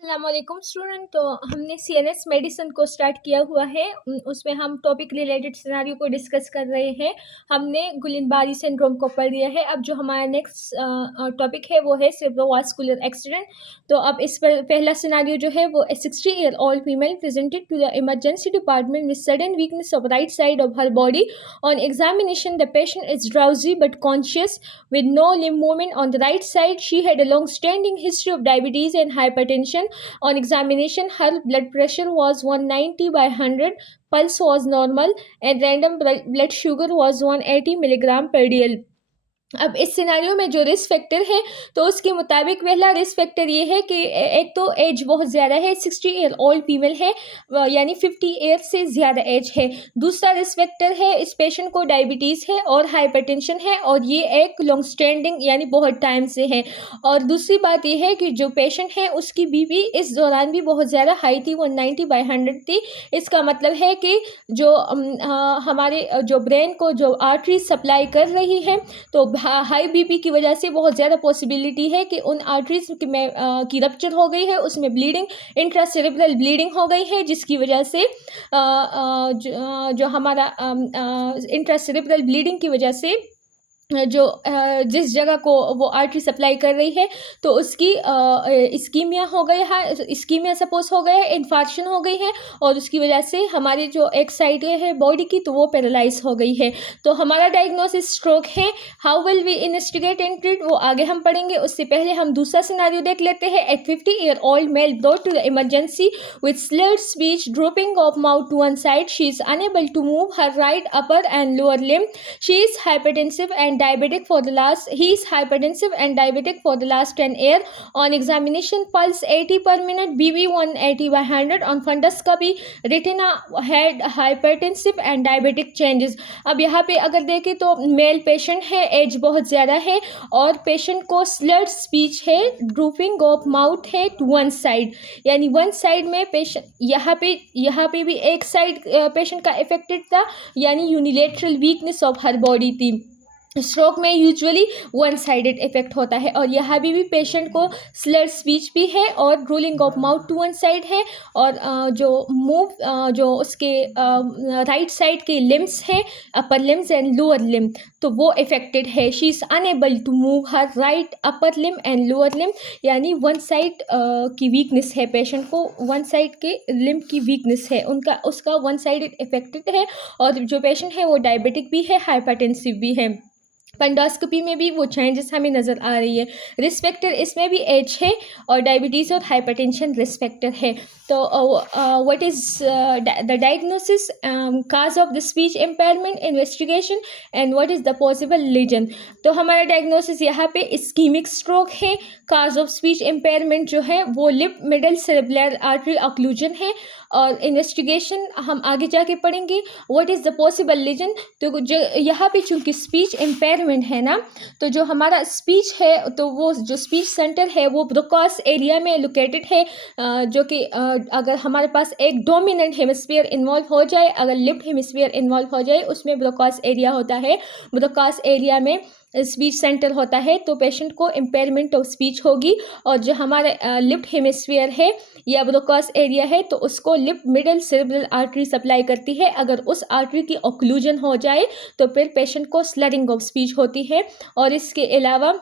अस्सलामुअलैकुम स्टूडेंट। तो हमने सीएनएस मेडिसिन को स्टार्ट किया हुआ है। उसमें हम टॉपिक रिलेटेड सिनारियो को डिस्कस कर रहे हैं। हमने गुलिनबारी सिंड्रोम को पढ़ लिया है। अब जो हमारा नेक्स्ट टॉपिक है वो है सेरेब्रोवास्कुलर एक्सीडेंट। तो अब इस पर पहला सिनारियो जो है वो 60 year old female presented to the emergency department with sudden weakness of right side of her body. On examination the patient is drowsy but conscious with no limb movement on the right side. She had a long-standing history of diabetes and hypertension. On examination, her blood pressure was 190 by 100, pulse was normal, and random blood sugar was 180 milligram per dl. अब इस scenario में जो risk factor है तो उसके मुताबिक पहला risk factor ये है कि एक तो एज बहुत ज़्यादा है, 60 ईयर ओल्ड फीमेल है, यानी 50 ईयर से ज़्यादा एज है। दूसरा रिस्क फैक्टर है, इस पेशेंट को डायबिटीज़ है और हाइपरटेंशन है और ये एक लॉन्ग स्टैंडिंग यानी बहुत टाइम से है। और दूसरी बात ये है कि जो पेशेंट है उसकी बीपी इस दौरान भी बहुत ज़्यादा हाई थी, 190/100 थी। इसका मतलब है कि जो हमारे जो ब्रेन को जो आर्टरी सप्लाई कर रही है तो हाई बीपी की वजह से बहुत ज़्यादा पॉसिबिलिटी है कि उन आर्टरीज में की रप्चर हो गई है, उसमें ब्लीडिंग, इंट्रासेरेब्रल ब्लीडिंग हो गई है, जिसकी वजह से जो हमारा इंट्रासेरेब्रल ब्लीडिंग की वजह से जो जिस जगह को वो आर्टरी सप्लाई कर रही है तो उसकी इस्कीमिया हो गई है, इस्कीमिया सपोज हो गया है, इन्फार्क्शन हो गई है और उसकी वजह से हमारे जो एक साइड है बॉडी की तो वो पैरालाइज हो गई है। तो हमारा डायग्नोसिस स्ट्रोक है। How will we investigate and treat वो आगे हम पढ़ेंगे। उससे पहले हम दूसरा सिनारियो देख लेते हैं। At 50 year old male brought to the emergency with slurred speech, dropping of mouth to one side, she is unable to move her right upper and lower limb, she is hypertensive and diabetic for the last he is hypertensive and diabetic for the last 10 year. On examination, pulse 80 per minute, BB 180/100. On fundoscopy, retina had hypertensive and diabetic changes. अब यहाँ पे अगर देखें तो male patient है, as बहुत ज़्यादा है और पेशेंट को स्लर्ड स्पीच है, ड्रूपिंग ऑफ माउथ है टू वन साइड, यानी वन साइड में पेशेंट यहाँ पे भी एक साइड पेशेंट का इफेक्टेड था, यानी unilateral weakness of her body थी। स्ट्रोक में यूजुअली वन साइडेड इफेक्ट होता है और यहाँ भी पेशेंट को स्लर्ड स्पीच भी है और drooling of mouth to one side है और जो उसके राइट साइड के लिम्स हैं, upper limbs and lower limb, तो वो इफेक्टेड है। She is unable to move her right upper limb and lower limb, यानी वन साइड की वीकनेस है, पेशेंट को वन साइड के लिम्ब की वीकनेस है, उसका वन साइडेड इफेक्टेड है और जो पेशेंट है वो डायबिटिक भी है, हाइपरटेंसिव भी है। पेंडोस्कोपी में भी वो चेंजेस हमें नज़र आ रही है। रिस्क फैक्टर इसमें भी एज है और डायबिटीज़ और हाइपरटेंशन रिस्क फैक्टर है। तो what is the diagnosis, cause of the speech impairment, investigation and what is the possible lesion. तो हमारा डायग्नोसिस यहाँ पे इस्कीमिक स्ट्रोक है। काज ऑफ स्पीच इम्पेयरमेंट जो है वो left middle cerebral artery occlusion है और इन्वेस्टिगेशन हम आगे जाके पढ़ेंगे। What is the possible lesion, तो जो यहाँ पे चूँकि स्पीच इम्पेयरमेंट है ना, तो जो हमारा स्पीच है तो वो जो स्पीच सेंटर है वो ब्रोकास एरिया में लोकेटेड है, जो कि अगर हमारे पास एक डोमिनेंट हेमिस्फीयर इन्वॉल्व हो जाए, अगर लिप हेमिस्फीयर इन्वॉल्व हो जाए, उसमें ब्रोकास एरिया होता है, ब्रोकास एरिया में स्पीच सेंटर होता है, तो पेशेंट को इम्पेयरमेंट ऑफ स्पीच होगी। और जो हमारे लिप हेमिस्फीयर है या ब्रोकास एरिया है तो उसको lip middle cerebral artery supply करती है। अगर उस आर्टरी की ऑक्लूजन हो जाए तो फिर पेशेंट को स्लरिंग ऑफ स्पीच होती है। और इसके अलावा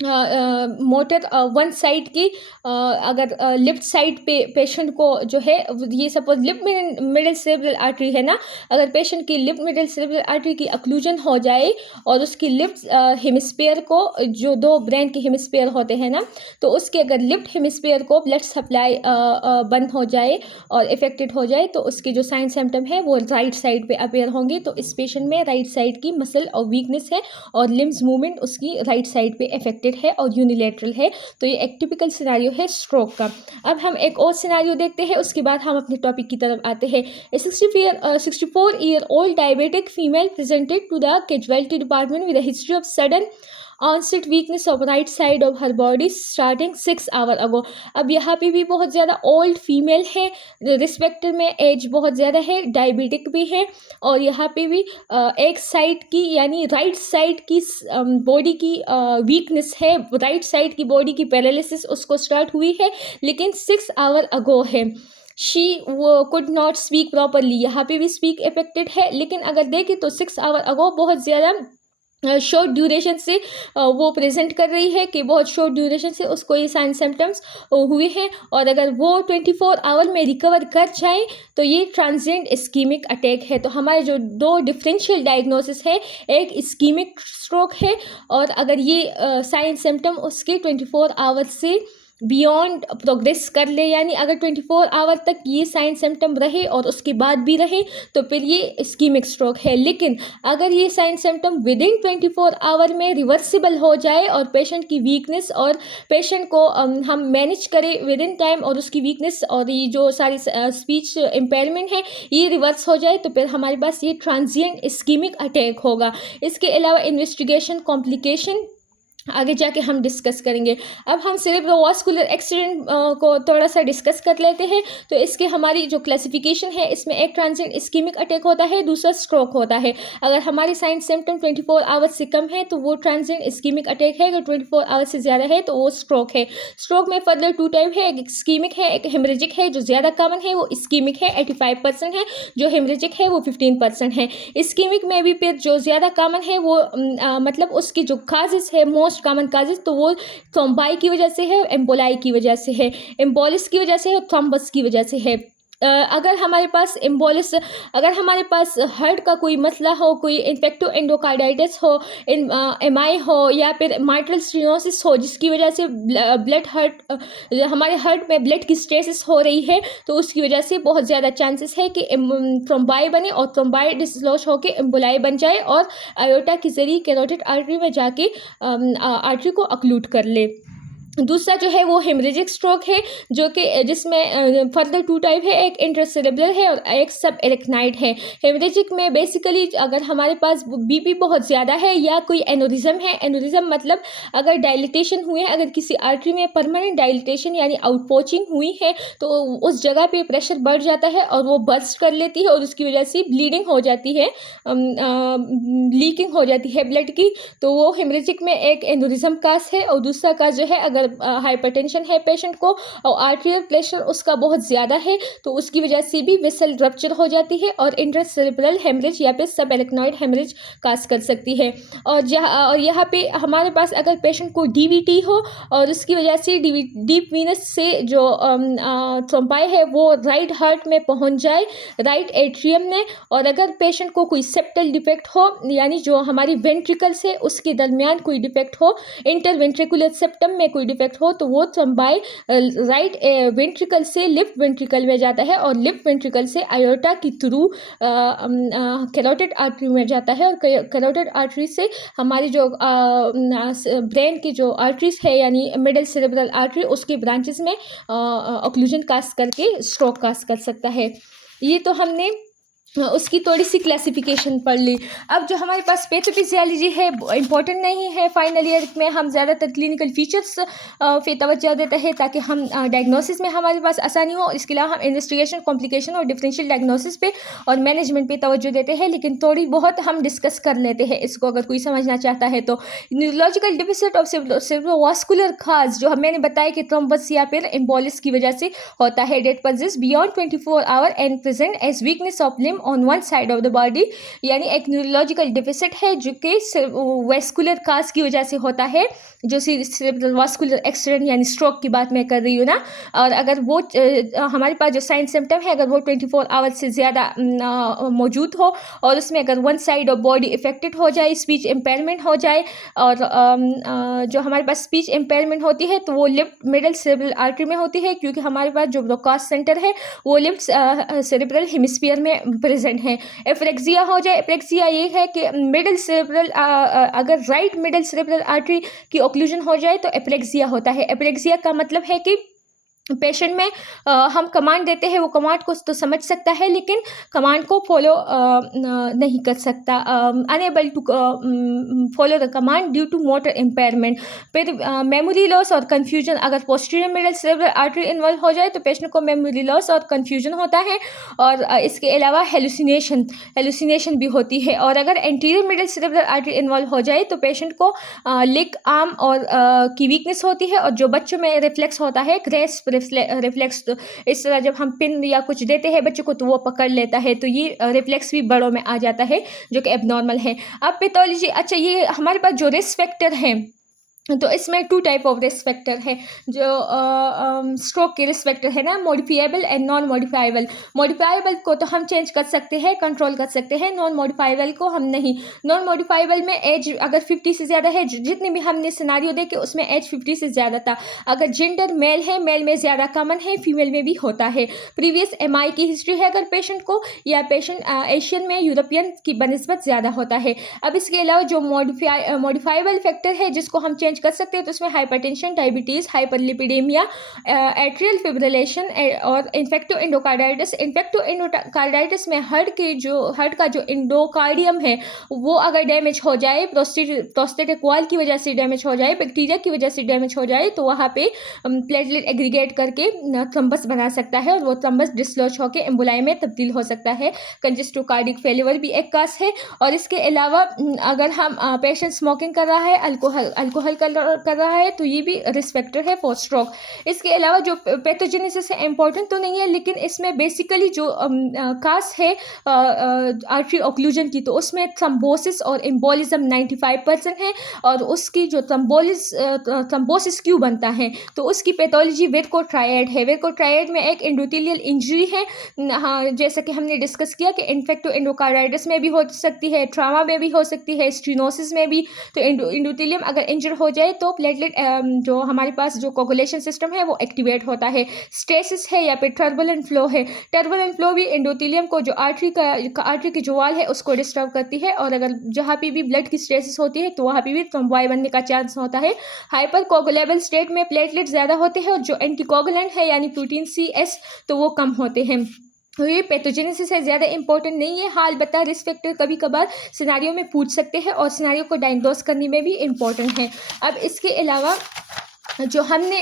मोटर वन साइड की अगर लेफ्ट साइड पे पेशेंट को जो है, ये suppose lip middle cerebral artery है ना, अगर पेशेंट की लिप मिडल सेरेब्रल आर्टरी की ऑक्लूजन हो जाए और उसकी लिफ्ट हेमिस्फीयर को, जो दो ब्रेन के हेमिस्फीयर होते हैं ना, तो उसके अगर लिफ्ट हेमिस्फीयर को ब्लड सप्लाई बंद हो जाए और इफेक्टेड हो जाए तो उसके जो साइन सिम्टम है वो राइट साइड पे अपेयर होंगे। तो इस पेशेंट में राइट साइड की मसल और वीकनेस है और लिम्स मूवमेंट उसकी राइट साइड पे इफेक्टेड है और यूनिलेटरल है। तो ये एक टिपिकल सिनारियो है स्ट्रोक का। अब हम एक और सिनारियो देखते हैं, उसके बाद हम अपने टॉपिक की तरफ आते हैं। 64 year old diabetic female presented to the casualty department with a history of sudden onset weakness of right side of her body starting 6 hour ago. अब यहाँ पे भी बहुत ज़्यादा ओल्ड फीमेल है, रिस्पेक्टर में एज बहुत ज़्यादा है, डायबिटिक भी है, और यहाँ पे भी एक साइड की यानी राइट साइड की बॉडी की वीकनेस है, राइट साइड की बॉडी की पैरालिसिस उसको स्टार्ट हुई है, लेकिन 6 आवर अगो है। शी वो कुड नॉट स्पीक प्रॉपरली, यहाँ पे भी स्पीक इफेक्टेड है, लेकिन अगर देखें तो 6 आवर अगो बहुत ज़्यादा शॉर्ट ड्यूरेशन से वो प्रेजेंट कर रही है कि बहुत शॉर्ट ड्यूरेशन से उसको ये साइन सिम्टम्स हुए हैं, और अगर वो 24 आवर में रिकवर कर जाए तो ये ट्रांजिएंट इस्कीमिक अटैक है। तो हमारे जो दो डिफरेंशियल डायग्नोसिस है, एक इस्कीमिक स्ट्रोक है, और अगर ये साइन सिम्टम उसके 24 आवर से बियॉन्ड प्रोग्रेस कर ले, यानी अगर 24 आवर तक ये साइन सिम्टम रहे और उसके बाद भी रहे तो फिर ये इस्कीमिक स्ट्रोक है। लेकिन अगर ये साइन सिम्टम विदिन 24 आवर में रिवर्सिबल हो जाए और पेशेंट की वीकनेस और पेशेंट को हम मैनेज करें विदिन टाइम, और उसकी वीकनेस और ये जो सारी स्पीच इम्पेयरमेंट है ये रिवर्स हो जाए, तो फिर हमारे पास ये ट्रांजिएंट इस्कीमिक अटैक होगा। इसके अलावा इन्वेस्टिगेशन कॉम्प्लिकेशन आगे जाके हम डिस्कस करेंगे। अब हम सेरेब्रोवास्कुलर एक्सीडेंट को थोड़ा सा डिस्कस कर लेते हैं। तो इसके हमारी जो क्लासिफिकेशन है, इसमें एक ट्रांजिएंट इस्कीमिक अटैक होता है, दूसरा स्ट्रोक होता है। अगर हमारे साइन सिम्टम 24 आवर्स से कम है तो वो ट्रांजिएंट इस्कीमिक अटैक है, अगर 24 आवर्स से ज़्यादा है तो वो स्ट्रोक है। स्ट्रोक में फर्दर 2 टाइप है, एक इस्कीमिक है, एक हेमरेजिक है। जो ज़्यादा कॉमन है वो इस्कीमिक है, 85% है, जो हेमरेजिक है वो 15% है। इस्कीमिक में भी फिर जो ज़्यादा कॉमन है वो मतलब उसकी जो काजेस है, मोस्ट कॉमन काजेस, तो वो थ्रोम्बाई की वजह से है, एम्बोलाई की वजह से है, एम्बोलिस की वजह से है, थ्रोम्बस की वजह से है। अगर हमारे पास एम्बोलिस, अगर हमारे पास हार्ट का कोई मसला हो, कोई इन्फेक्टिव एंडोकार्डाइटिस हो, एमआई हो, या फिर माइट्रल स्टेनोसिस हो जिसकी वजह से ब्लड हमारे हार्ट में ब्लड की स्टेसिस हो रही है, तो उसकी वजह से बहुत ज़्यादा चांसेस है कि थ्रोम्बाई बने और थ्रोम्बाई डिसलॉज होकर एम्बोलाई बन जाए और आयोटा के जरिए कैरोटिड आर्टरी में जाके आर्टरी को अक्लूट कर ले। दूसरा जो है वो हेमरेजिक स्ट्रोक है, जो कि जिसमें फर्दर 2 टाइप है, एक इंट्रासेरेब्रल है और एक सब एरेक्नाइड है। हेमरेजिक में बेसिकली अगर हमारे पास बीपी बहुत ज़्यादा है या कोई एनोरिज्म है, एनोरिज्म मतलब अगर डायलिटेशन हुए, अगर किसी आर्टरी में परमानेंट डायलिटेशन यानी आउटपोचिंग हुई है, तो उस जगह पे प्रेशर बढ़ जाता है और वो बर्स्ट कर लेती है और उसकी वजह से ब्लीडिंग हो जाती है, लीकिंग हो जाती है ब्लड की, तो वो हेमरेजिक में एक एनोरिज्म काज है। और दूसरा काज जो है, अगर हाइपरटेंशन है पेशेंट को और आर्टेरियल प्रेशर उसका बहुत ज़्यादा है, तो उसकी वजह से भी वेसल रप्चर हो जाती है और इंट्रासेरेब्रल हेमरेज या फिर सब एरेक्नॉइड हेमरेज काज कर सकती है। और यहाँ पे हमारे पास अगर पेशेंट को डीवीटी हो और उसकी वजह से डीप वीनस से जो थ्रोम्बाई है वो राइट हार्ट में पहुँच जाए, राइट एट्रियम में, और अगर पेशेंट को कोई सेप्टल डिफेक्ट हो यानी जो हमारी वेंट्रिकल्स है उसके दरमियान कोई डिफेक्ट हो, इंटरवेंट्रिकुलर सेप्टम में कोई डिफेक्ट हो, तो वो थ्रोम्बाई राइट वेंट्रिकल से लेफ्ट वेंट्रिकल में जाता है और लेफ्ट वेंट्रिकल से आयोटा की थ्रू कैरोटिड आर्टरी में जाता है, और कैरोटिड आर्टरी से हमारी जो ब्रेन की जो आर्टरीज है यानी मिडल सेरेब्रल आर्टरी, उसके ब्रांचेस में ऑक्लूजन काज करके स्ट्रोक काज कर सकता है। ये तो हमने उसकी थोड़ी सी क्लासिफिकेशन पढ़ ली। अब जो हमारे पास पैथोफिजियोलॉजी है इंपॉर्टेंट नहीं है, फाइनल ईयर में हम ज़्यादातर क्लिनिकल फीचर्स पे तवज्जो देते हैं ताकि हम डायग्नोसिस में हमारे पास आसानी हो। इसके अलावा हम इन्वेस्टिगेशन, कॉम्प्लिकेशन और डिफरेंशियल डायग्नोसिस पे और मैनेजमेंट पे तवज्जो देते हैं, लेकिन थोड़ी बहुत हम डिस्कस कर लेते हैं इसको अगर कोई समझना चाहता है तो। न्यूरोलॉजिकल डिफिसिट ऑफ सेरेब्रोवास्कुलर काज, जो मैंने बताया कि थ्रोम्बस या फिर एम्बोलिस की वजह से होता है, that persist beyond 24 hour and present as weakness of limb on one side of the body, यानी एक न्यूरोलॉजिकल डिफिसिट है जो कि वेस्कुलर काज की वजह से होता है, जो सेरेब्रोवास्कुलर एक्सीडेंट यानी स्ट्रोक की बात मैं कर रही हूँ ना। और अगर वो हमारे पास जो साइन सिम्टम है अगर वो 24 आवर्स से ज़्यादा मौजूद हो और उसमें अगर one side of body affected हो जाए, स्पीच इम्पेयरमेंट हो जाए, और जो हमारे पास स्पीच इम्पेयरमेंट होती है तो वो लेफ्ट मिडल सेरेब्रल आर्टरी में होती है, क्योंकि हमारे पास जो ब्रोकास सेंटर है वो लेफ्ट सेरेब्रल हेमिस्फीयर में प्रेजेंट है। एप्लेक्सिया हो जाए, एप्लेक्सिया ये है कि मिडल सेरेब्रल अगर राइट मिडल सेरेब्रल आर्टरी की ऑक्लूजन हो जाए तो एप्लेक्सिया होता है। एप्लेक्सिया का मतलब है कि पेशेंट में हम कमांड देते हैं, वो कमांड को तो समझ सकता है लेकिन कमांड को फॉलो नहीं कर सकता, unable to follow the command due to motor impairment. फिर मेमोरी लॉस और कन्फ्यूजन, अगर posterior middle cerebral artery involve हो जाए तो पेशेंट को मेमोरी लॉस और कन्फ्यूजन होता है, और इसके अलावा हेलुसिनेशन भी होती है। और अगर anterior middle cerebral artery involve हो जाए तो पेशेंट को लेग, आर्म और की वीकनेस होती है, और जो बच्चों में रिफ्लेक्स होता है ग्रेस्प रिफ्लेक्स, तो इस तरह जब हम पिन या कुछ देते हैं बच्चों को तो वो पकड़ लेता है, तो ये रिफ्लेक्स भी बड़ों में आ जाता है जो कि एबनॉर्मल है। अब पैथोलॉजी, अच्छा ये हमारे पास जो रिस्क फैक्टर हैं तो इसमें 2 टाइप ऑफ रिस्क फैक्टर है, जो स्ट्रोक के रिस्क फैक्टर है ना, modifiable and non modifiable. Modifiable को तो हम चेंज कर सकते हैं, कंट्रोल कर सकते हैं, नॉन मॉडिफाइबल को हम नहीं। नॉन मॉडिफाइबल में एज अगर 50 से ज़्यादा है, जितने भी हमने सिनारियो देखे उसमें एज 50 से ज़्यादा था। अगर जेंडर मेल है, मेल में ज़्यादा कॉमन है, फीमेल में भी होता है। प्रीवियस MI की हिस्ट्री है अगर पेशेंट को, या पेशेंट एशियन में यूरोपियन की बनिस्बत ज़्यादा होता है। अब इसके अलावा जो मॉडिफाइबल फैक्टर है जिसको हम चेंज कर सकते हैं तो उसमें hypertension, diabetes, hyperlipidaemia, atrial fibrillation और इन्फेक्टिव एंडोकार्डाइटिस। इन्फेक्टिव एंडोकार्डाइटिस में हार्ट का जो एंडोकार्डियम है वो अगर डैमेज हो जाए, प्रोस्टेटिक वॉल की वजह से डैमेज हो जाए, बैक्टीरिया की वजह से डैमेज हो जाए, तो वहाँ पे प्लेटलेट एग्रीगेट करके थ्रम्बस बना सकता है, और वो थ्रम्बस डिसलॉज होकर एम्बोलाई में तब्दील हो सकता है। कंजेस्टिव कार्डिक फेलियर भी एक कास है। और इसके अलावा अगर हम पेशेंट स्मोकिंग कर रहा है, अल्कोहल कर रहा है, तो ये भी रिस्क फैक्टर है फॉर स्ट्रोक। इसके अलावा जो पैथोजेनेसिस है इंपॉर्टेंट तो नहीं है, लेकिन इसमें बेसिकली जो कास है आर्टरी ऑक्लूजन की, तो उसमें थ्रम्बोसिस और एम्बोलिज्म 95% है। और उसकी जो थ्रम्बोसिस क्यों बनता है तो उसकी पैथोलॉजी वेरको ट्रायड है। वेरको ट्रायड में एक एंडोथेलियल इंजरी है, हाँ, जैसा कि हमने डिस्कस किया कि इन्फेक्टिव एंडोकार्डाइटिस में भी हो सकती है, ट्रामा में भी हो सकती है, स्टीनोसिस में भी। तो एंडोथेलियम अगर इंजर हो जाए तो प्लेटलेट जो हमारे पास जो कोगुलेशन सिस्टम है वो एक्टिवेट होता है। स्टेसिस है या फिर टर्बुलेंट फ्लो है। टर्बुलेंट फ्लो भी एंडोथेलियम को जो आर्टरी की जो वाल है उसको डिस्टर्ब करती है, और अगर जहाँ पे भी ब्लड की स्टेसिस होती है तो वहाँ पे भी थ्रोम्बोई बनने का चांस होता है। हाइपर कोगुलेबल स्टेट में प्लेटलेट ज़्यादा होते हैं, और जो एंटीकोगुलेंट है यानी प्रोटीन CS तो वो कम होते हैं। तो ये पैथोजेनेसिस है, ज़्यादा इंपॉर्टेंट नहीं है। हाल बता रिस्क फैक्टर कभी कभार सिनारियो में पूछ सकते हैं, और सिनारियो को डायग्नोस करने में भी इम्पॉर्टेंट है। अब इसके अलावा जो हमने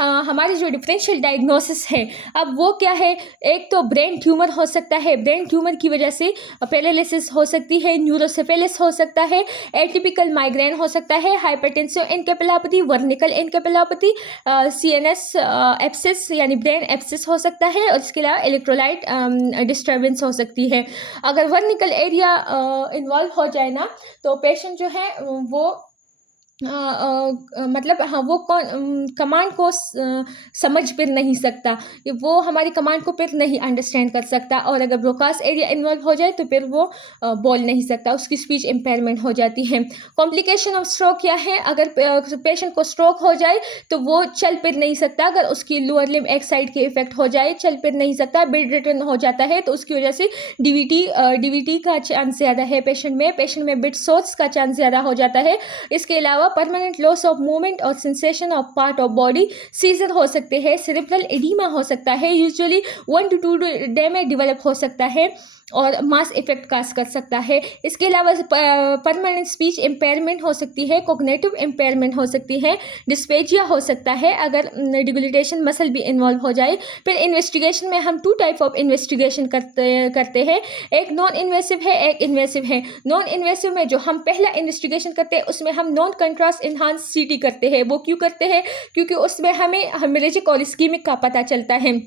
हमारी जो डिफरेंशियल डायग्नोसिस है, अब वो क्या है, एक तो ब्रेन ट्यूमर हो सकता है, ब्रेन ट्यूमर की वजह से पैरालिसिस हो सकती है, न्यूरोसेफेलिस हो सकता है, एटिपिकल माइग्रेन हो सकता है, हाइपरटेंसिव एन्केफेलोपैथी, वर्निकल एन्केफेलोपैथी, CNS एब्सेस यानी ब्रेन एब्सेस हो सकता है, और इसके अलावा इलेक्ट्रोलाइट डिस्टर्बेंस हो सकती है। अगर वर्निकल एरिया इन्वॉल्व हो जाए ना तो पेशेंट जो है वो मतलब हाँ, वो कमांड को समझ फिर नहीं सकता, वो हमारी कमांड को फिर नहीं अंडरस्टैंड कर सकता। और अगर ब्रोकास एरिया इन्वॉल्व हो जाए तो फिर वो बोल नहीं सकता, उसकी स्पीच इम्पेयरमेंट हो जाती है। कॉम्प्लिकेशन ऑफ स्ट्रोक क्या है, अगर पेशेंट को स्ट्रोक हो जाए तो वो चल फिर नहीं सकता। अगर उसकी लोअर लिम्ब एक साइड के इफेक्ट हो जाए, चल फिर नहीं सकता, बेड रिटर्न हो जाता है, तो उसकी वजह से DVT का चांस ज़्यादा है पेशेंट में बेड सोर्स का चांस ज़्यादा हो जाता है। इसके अलावा परमानेंट लॉस ऑफ मूवमेंट और sensation of part of body, seizure हो सकते हैं, सेरेब्रल एडीमा हो सकता है, यूजुअली 1 to 2 डे में डेवलप हो सकता है, और मास इफेक्ट काज कर सकता है। इसके अलावा परमानेंट स्पीच इम्पेयरमेंट हो सकती है, कोग्निटिव इम्पेयरमेंट हो सकती है, डिस्पेजिया हो सकता है अगर डिग्लूटेशन मसल भी इन्वॉल्व हो जाए। फिर इन्वेस्टिगेशन में हम 2 टाइप ऑफ इन्वेस्टिगेशन करते हैं, एक नॉन इन्वेसिव है, एक इन्वेसिव है। नॉन इन्वेसिव में जो हम पहला इन्वेस्टिगेशन करते हैं उसमें हम नॉन कंट्रास्ट इन्हांस CT करते हैं। वो क्यों करते हैं, क्योंकि उसमें हमें हेमरेजिक और इस्कीमिक का पता चलता है।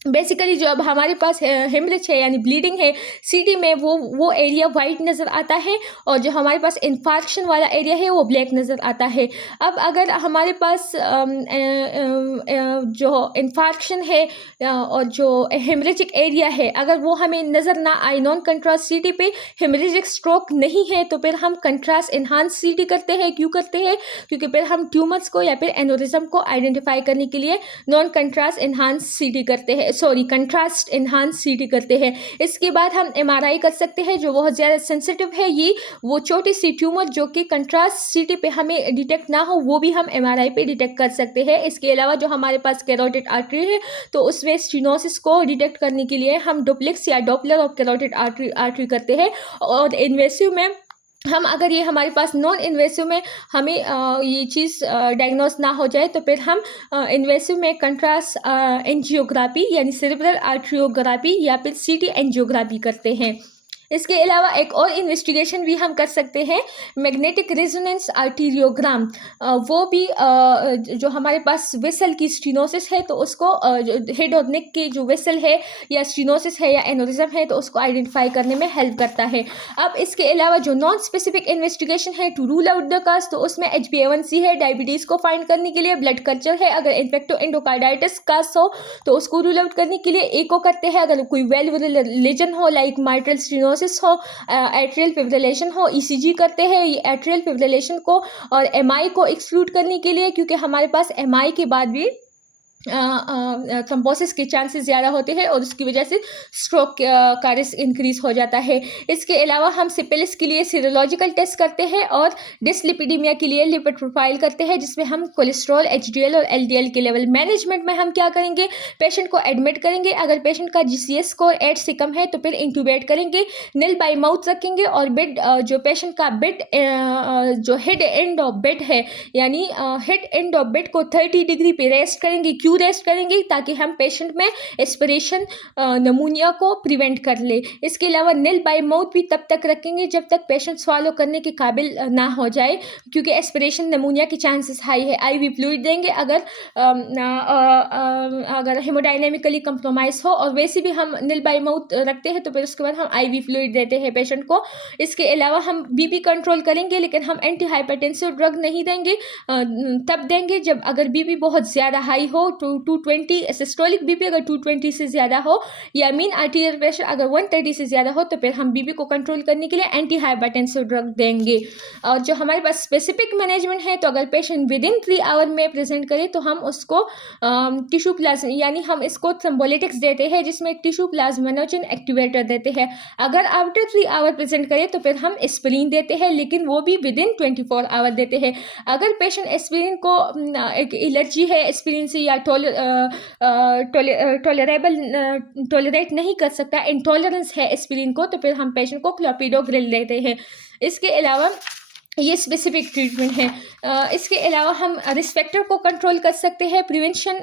बेसिकली जो अब हमारे पास हेमरेज है यानी ब्लीडिंग है, CT में वो एरिया वाइट नज़र आता है, और जो हमारे पास इन्फार्क्शन वाला एरिया है वो ब्लैक नज़र आता है। अब अगर हमारे पास जो इन्फार्क्शन है और जो हेमरेजिक एरिया है, अगर वो हमें नज़र ना आए, नॉन कंट्रास्ट CT पे हेमरेजिक स्ट्रोक नहीं है, तो फिर हम कंट्रास्ट इन्हांस CT करते हैं। क्यों करते हैं, क्योंकि फिर हम ट्यूमर्स को या फिर एनोरिज्म को आइडेंटिफाई करने के लिए नॉन कंट्रास्ट इन्हांस CT करते हैं। कंट्रास्ट एनहांस सीटी करते हैं। इसके बाद हम एमआरआई कर सकते हैं जो बहुत ज़्यादा सेंसिटिव है। ये वो छोटी सी ट्यूमर जो कि कंट्रास्ट सीटी पे हमें डिटेक्ट ना हो वो भी हम एमआरआई पे डिटेक्ट कर सकते हैं। इसके अलावा जो हमारे पास कैरोटिड आर्टरी है तो उसमें स्टेनोसिस को डिटेक्ट करने के लिए हम डुप्लेक्स या डॉपलर ऑफ कैरोटिड आर्टरी करते हैं। और इन्वेसिव में हम अगर ये हमारे पास नॉन इन्वेसिव में हमें ये चीज़ डायग्नोस ना हो जाए तो फिर हम इन्वेसिव में कंट्रास्ट एंजियोग्राफी यानी सेरेब्रल आर्टरियोग्राफी या फिर सीटी एंजियोग्राफी करते हैं। इसके अलावा एक और इन्वेस्टिगेशन भी हम कर सकते हैं, मैग्नेटिक रेजोनेंस आर्टीरियोग्राम। वो भी जो हमारे पास वेसल की स्टेनोसिस है तो उसको हेड और नेक की जो वेसल है या स्टेनोसिस है या एनोरिज्म है तो उसको आइडेंटिफाई करने में हेल्प करता है। अब इसके अलावा जो नॉन स्पेसिफिक इन्वेस्टिगेशन है to rule out the cause, तो उसमें HbA1c है, डायबिटीज़ को फाइंड करने के लिए ब्लड कल्चर है, अगर इन्फेक्टो एंडोकार्डाइटिस काज हो तो उसको रूल आउट करने के लिए एको करते हैं, अगर कोई वेल्वुलर लीजन हो लाइक माइट्रल स्टेनोसिस हो, एट्रियल फिब्रिलेशन हो, ECG करते हैं ये एट्रियल फिब्रिलेशन को और MI को एक्सक्लूड करने के लिए, क्योंकि हमारे पास MI के बाद भी थ्रोम्बोसिस के चांसेस ज़्यादा होते हैं और उसकी वजह से स्ट्रोक का रिस्क इंक्रीज हो जाता है। इसके अलावा हम सिपिलिस के लिए सीरोलॉजिकल टेस्ट करते हैं और डिसलिपिडीमिया के लिए लिपिड प्रोफाइल करते हैं जिसमें हम कोलेस्ट्रॉल, HDL और LDL के लेवल। मैनेजमेंट में हम क्या करेंगे, पेशेंट को एडमिट करेंगे, अगर पेशेंट का GCS स्कोर 8 से कम है तो फिर इंटूबेट करेंगे, नील बाई माउथ रखेंगे और बेड जो पेशेंट का बेड जो हेड एंड ऑफ बेड है यानी हेड एंड ऑफ बेड को 30 डिग्री पे रेस्ट करेंगे। क्यों रेस्ट करेंगे, ताकि हम पेशेंट में एस्पिरेशन नमूनिया को प्रिवेंट कर ले। इसके अलावा नील बाई माउथ भी तब तक रखेंगे जब तक पेशेंट स्वालो करने के काबिल ना हो जाए, क्योंकि एस्पिरेशन नमूनिया की चांसेस हाई है। IV फ्लूइड देंगे अगर हेमोडाइनेमिकली कंप्रोमाइज हो, और वैसे भी हम नील बाई माउथ रखते हैं तो फिर उसके बाद हम IV फ्लूइड देते हैं पेशेंट को। इसके अलावा हम BP कंट्रोल करेंगे, लेकिन हम एंटी हाइपरटेंसिव ड्रग नहीं देंगे, तब देंगे जब अगर BP बहुत ज़्यादा हाई हो, 220 सिस्टोलिक BP अगर 220 से ज़्यादा हो या मीन आर्टीरियल प्रेशर अगर 130 से ज़्यादा हो तो फिर हम BP को कंट्रोल करने के लिए एंटी हाइपरटेंसिव ड्रग देंगे। और जो हमारे पास स्पेसिफिक मैनेजमेंट है तो अगर पेशेंट विद इन 3 आवर में प्रेजेंट करे तो हम उसको टिश्यू प्लाज्मा यानी हम इसको थ्रोम्बोलिटिक्स देते हैं जिसमें टिश्यू प्लाज्मानोजेन एक्टिवेटर देते हैं। अगर आफ्टर 3 आवर प्रेजेंट करे तो फिर हम एस्पिरिन देते हैं, लेकिन वो भी विद इन 24 आवर देते हैं। अगर पेशेंट एस्पिरिन को एक एलर्जी है एस्पिरिन से या टॉलरेट नहीं कर सकता, इंटॉलरेंस है एस्पिरिन को, तो फिर हम पेशेंट को क्लोपिडोग्रिल देते हैं। इसके अलावा ये स्पेसिफिक ट्रीटमेंट है। इसके अलावा हम रिस्क फैक्टर को कंट्रोल कर सकते हैं, prevention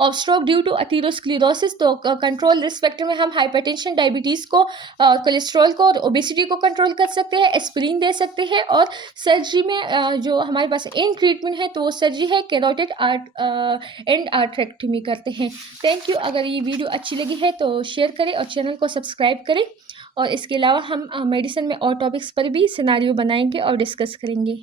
of stroke due to atherosclerosis. तो कंट्रोल रिस्क फैक्टर में हम हाइपरटेंशन, डायबिटीज़ को, कोलेस्ट्रॉल को और ओबेसिटी को कंट्रोल कर सकते हैं, एस्पिरिन दे सकते हैं। और सर्जरी में जो हमारे पास इन ट्रीटमेंट है तो वो सर्जरी है कैरोटिड एंड आर्थरेक्टमी करते हैं। Thank you. अगर ये वीडियो अच्छी लगी है तो शेयर करें और चैनल को सब्सक्राइब करें। और इसके अलावा हम मेडिसिन में और टॉपिक्स पर भी सिनारियो बनाएंगे और डिस्कस करेंगे।